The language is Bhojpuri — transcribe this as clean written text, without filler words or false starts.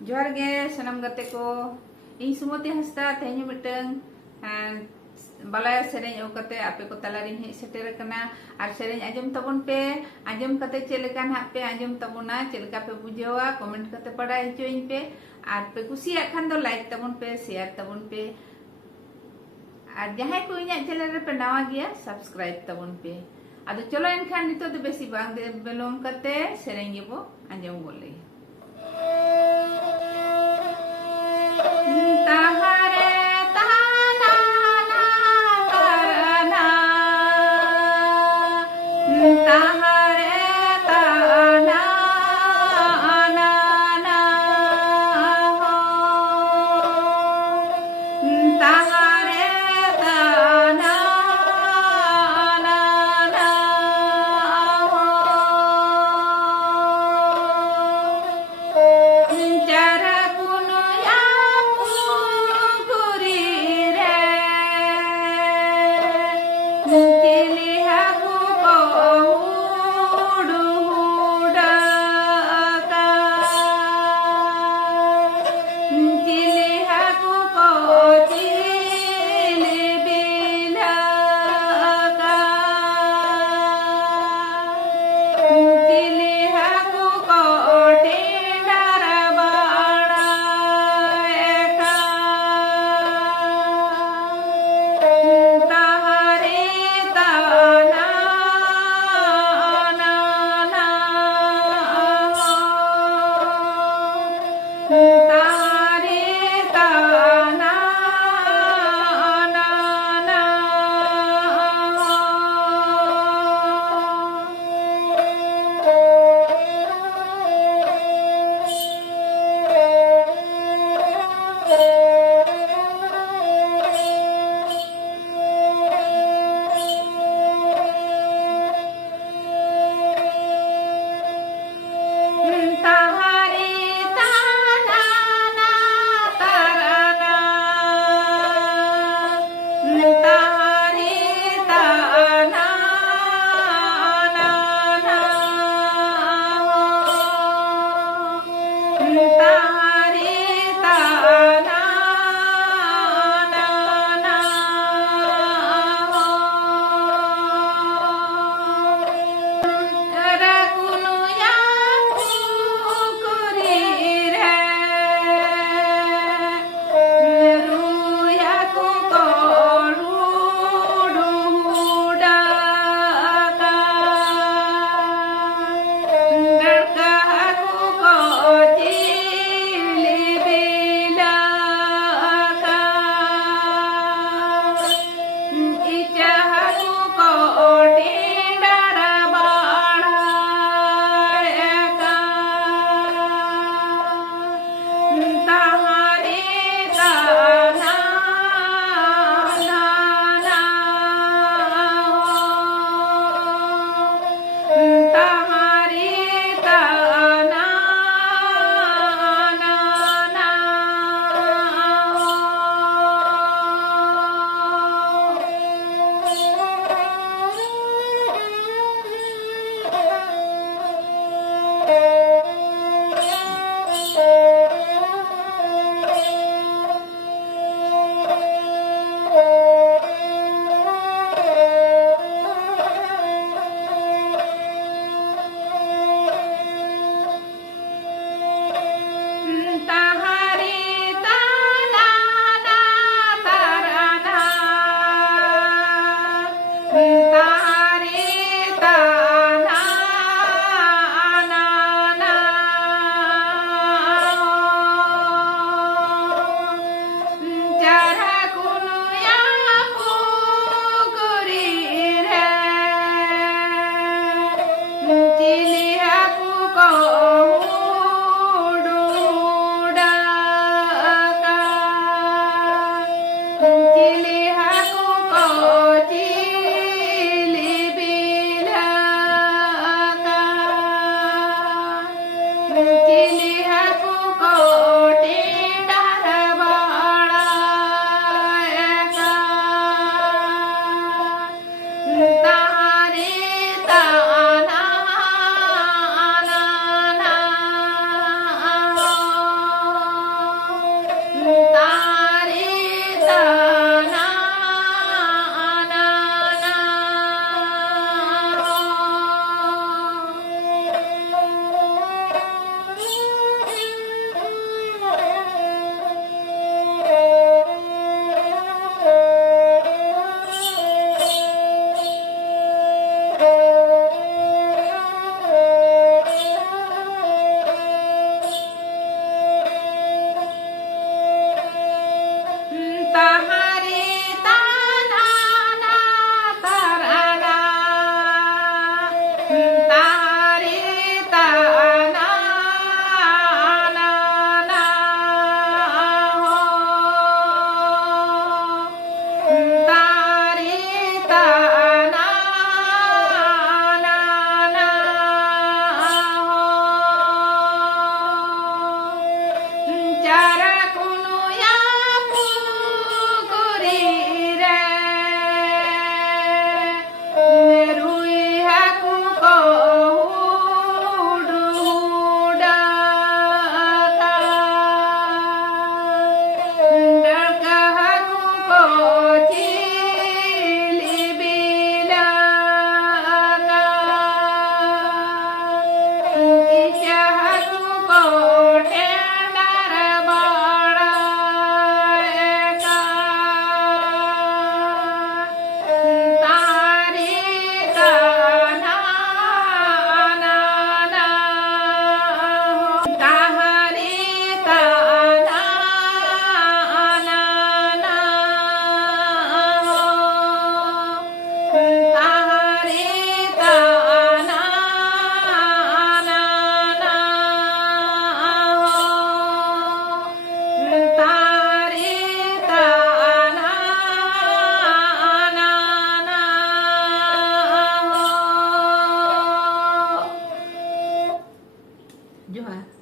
जोहार गे सनम गते को इन सुमति हंसदा तेहनी मिटंग बालाया सेरें ओकते आपे को तलारी हे सेटेर कना आर सेरें आजम तबन पे आजम कते चेलेका ना पे आजम तबना चेलेका पे बुझेवा कमेंट कते पढ़ाई हचोइन पे आर पे कुसिया खान दो लाइक तबन पे शेयर तबन पे आर जहां को इना चैनल रे पे नवा गया सब्सक्राइब तबन पे आदो चलो एनखान नितो दो बेसी बांग दे बेलोम कते सेरें गेबो आजम बोले जोहार।